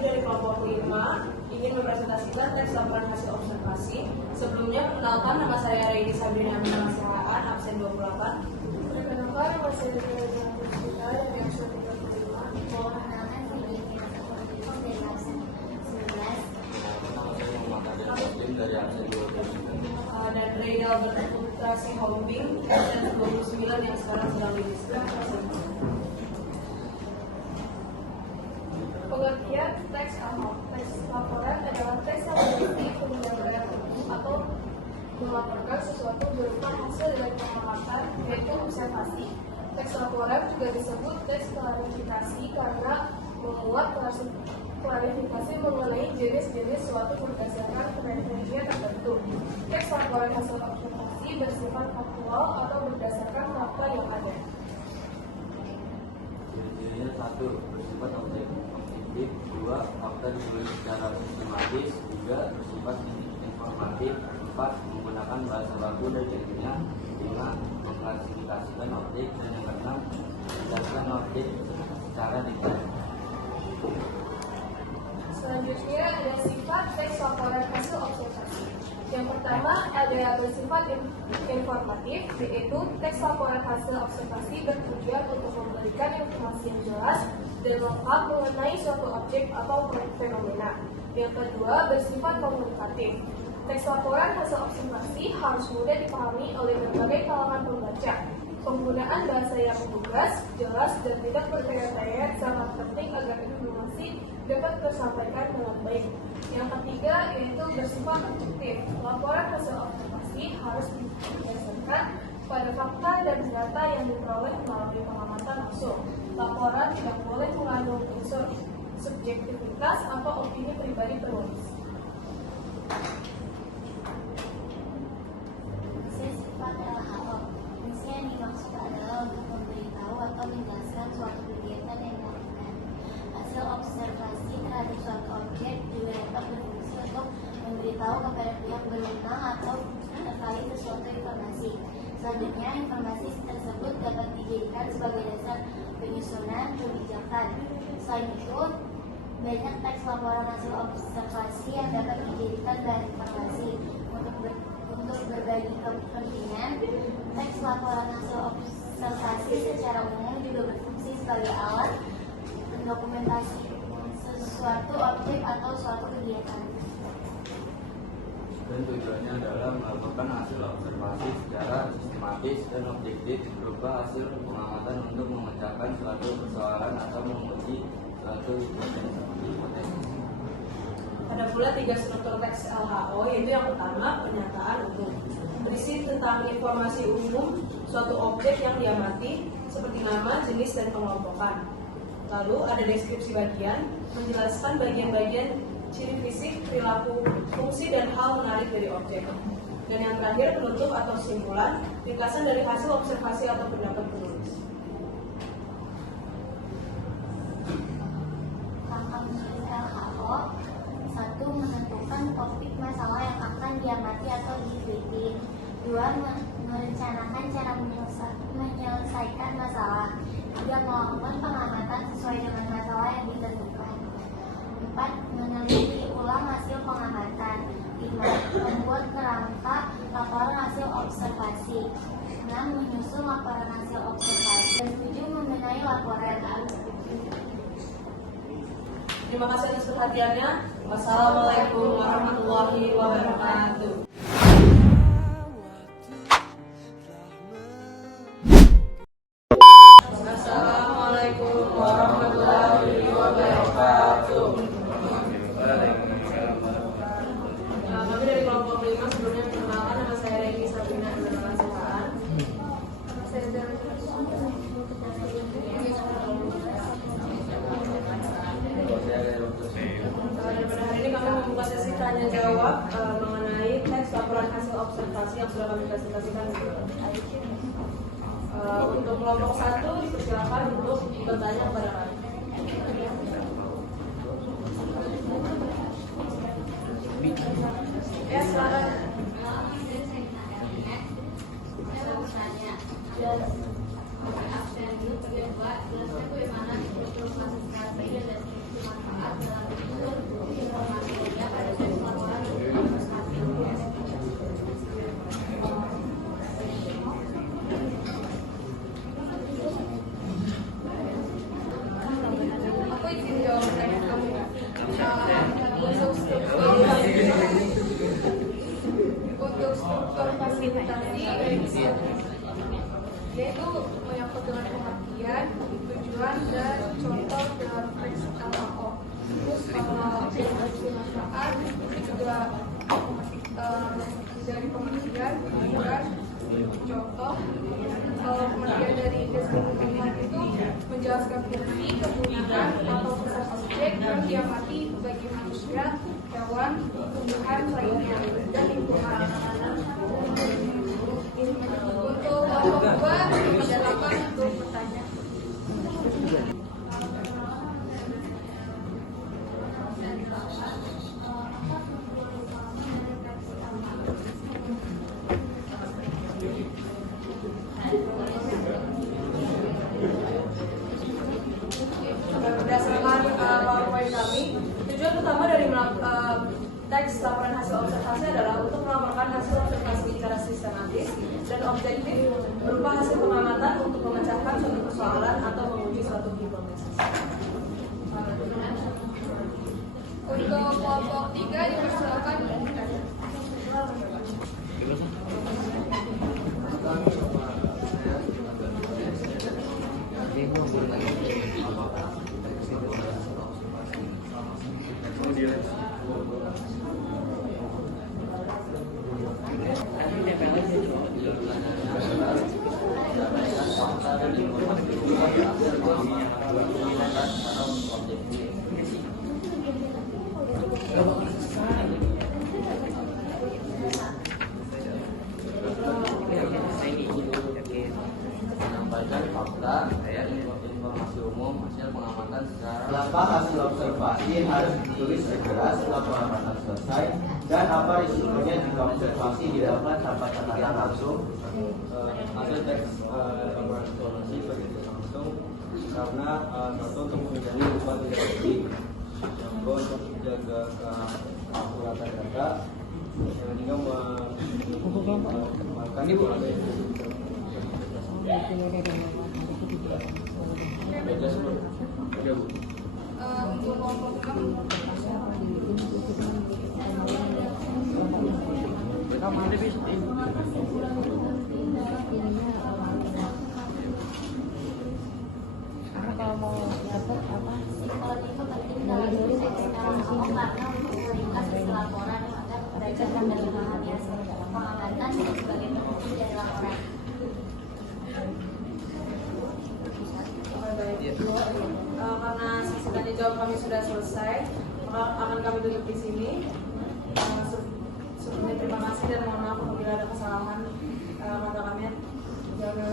dari kelompok 5 ingin mempresentasikan teks laporan hasil observasi. Sebelumnya, perkenalkan, nama saya Reini Sabrina Aminah Sihaan, absen 28. Perkenalkan, nama saya Reini Sabrina dari absen 35. Perkenalkan, dari absen 19. Nama saya Muhammad Adil dari absen 20. Dan Reina Alberta Putra Sihombing, absen 29 yang sekarang sedang didiskret. Pengertian teks AMO. Teks laporan adalah teks yang berarti penyampaian atau melaporkan sesuatu berupa hasil dari pengamatan, yaitu observasi. Teks laporan juga disebut teks klarifikasi karena memuat klarifikasi mengenai jenis-jenis suatu berdasarkan kriteria tertentu. Teks laporan hasil observasi bersifat faktual atau berdasarkan fakta yang ada. Ciri-cirinya 1. Bersifat objektif. 2. Fakta ditulis secara sistematis. 3. Bersifat informatif. 4. Menggunakan bahasa baku dan jadinya. 5. Mengklasifikasikan objek. Dan yang keenam, menjelaskan objek secara detail. Selanjutnya ada sifat teks laporan hasil observasi. Yang pertama ada bersifat informatif, yaitu teks laporan hasil observasi bertujuan untuk memberikan informasi yang jelas dan lengkap mengenai suatu objek atau fenomena. Yang kedua bersifat komunikatif. Teks laporan hasil observasi harus mudah dipahami oleh berbagai kalangan pembaca. Penggunaan bahasa yang lugas, jelas, dan tidak bertele-tele sangat penting agar informasi dapat tersampaikan dengan baik. Yang ketiga yaitu bersifat objektif. Laporan hasil observasi harus didasarkan pada fakta dan data yang diperoleh melalui pengamatan langsung. Laporan tidak boleh mengandung unsur subjektivitas atau opini pribadi penulis. Sifat LHO. Fungsi yang dimaksud adalah untuk memberitahu atau menjelaskan suatu kegiatan yang dilakukan. Hasil observasi terhadap suatu objek juga dapat berfungsi untuk memberitahu kepada pihak berwenang atau terkait sesuatu informasi. Selanjutnya, informasi tersebut dapat dijadikan sebagai dasar penyusunan kebijakan. Selain itu, banyak teks laporan hasil observasi yang dapat dijadikan bahan informasi untuk berbagi kepentingan. Teks laporan hasil observasi secara umum juga berfungsi sebagai alat mendokumentasi sesuatu objek atau suatu kegiatan. Dan tujuannya adalah melakukan hasil observasi secara sistematis dan objektif berupa hasil pengamatan untuk memecahkan suatu persoalan atau menguji suatu hipotesis. Ada pula 3 struktur teks LHO, yaitu yang pertama pernyataan umum, berisi tentang informasi umum suatu objek yang diamati seperti nama, jenis, dan pengelompokan. Lalu ada deskripsi bagian, menjelaskan bagian-bagian ciri fisik, perilaku, fungsi, dan hal menarik dari objek. Dan yang terakhir penutup atau kesimpulan, ringkasan dari hasil observasi atau pendapat penulis. Langkah-langkah LHO. 1. Menentukan topik masalah yang akan diamati atau diteliti. 2. Merencanakan cara menyelesaikan masalah. 3. Melakukan pengamatan sesuai dengan masalah yang ditentukan. 4. Meneliti ulang hasil pengamatan. 5. Membuat kerangka laporan hasil observasi. 6. Menyusun laporan hasil observasi. Dan 7. Membenahi laporan. Terima kasih atas perhatiannya. Wassalamualaikum warahmatullahi wabarakatuh. Assalamualaikum warahmatullahi wabarakatuh. Kami dari kelompok 5 sebelumnya perkenalkan, nama saya Reini Sabrina Aminah Sihaan. Saya dari Pada hari ini kami membuka sesi tanya jawab mengenai teks laporan hasil observasi yang sudah kami presentasikan. Untuk kelompok 1 dipersilakan untuk bertanya kepada kami. Ya, silakan. Saya mau tanya, absen yang kedua, jelaskan bagaimana struktur klasifikasi dan definisi manfaat dalam limitasi yaitu menyangkut dengan pengertian, tujuan, dan contoh dalam teks LHO. Terus kalau definisi manfaat itu juga dari pengertian, tujuan, contoh. Kalau pengertian dari deskripsi manfaat itu menjelaskan fungsi, kegunaan, atau pesan objek yang diamati bagi manusia, hewan, tumbuhan lainnya, dan lingkungan. Untuk kelompok 2, silakan untuk bertanya. Berdasarkan PowerPoint kami, tujuan utama dari teks laporan hasil observasi adalah untuk melaporkan hasil observasi secara sistematis dan objektif berupa hasil pengamatan untuk memecahkan suatu persoalan atau menguji suatu hipotesis. Untuk kelompok 3 dipersilakan bertanya. Menyampaikan fakta, informasi umum, hasil pengamatan secara Kenapa hasil observasi harus ditulis segera setelah pengamatan selesai dan apa risikonya jika observasi dilakukan tanpa catatan langsung? Hasil teks laporan observasi begitu langsung karena satu untuk menghindari lupa tidak penting, yang kedua untuk menjaga keakuratan data, yang ketiga mengembangkan Untuk kelompok 6, Karena kalau mau dapat apa psikologi itu penting dalam teks LHO karena untuk meringkas laporan agar mereka dapat memahami hasil pengamatan sebagai penting dari laporan. Karena sesi tanya jawab kami sudah selesai, maka akan kami tutup di sini. Sebelumnya terima kasih dan mohon maaf apabila ada kesalahan. Mata kami jaga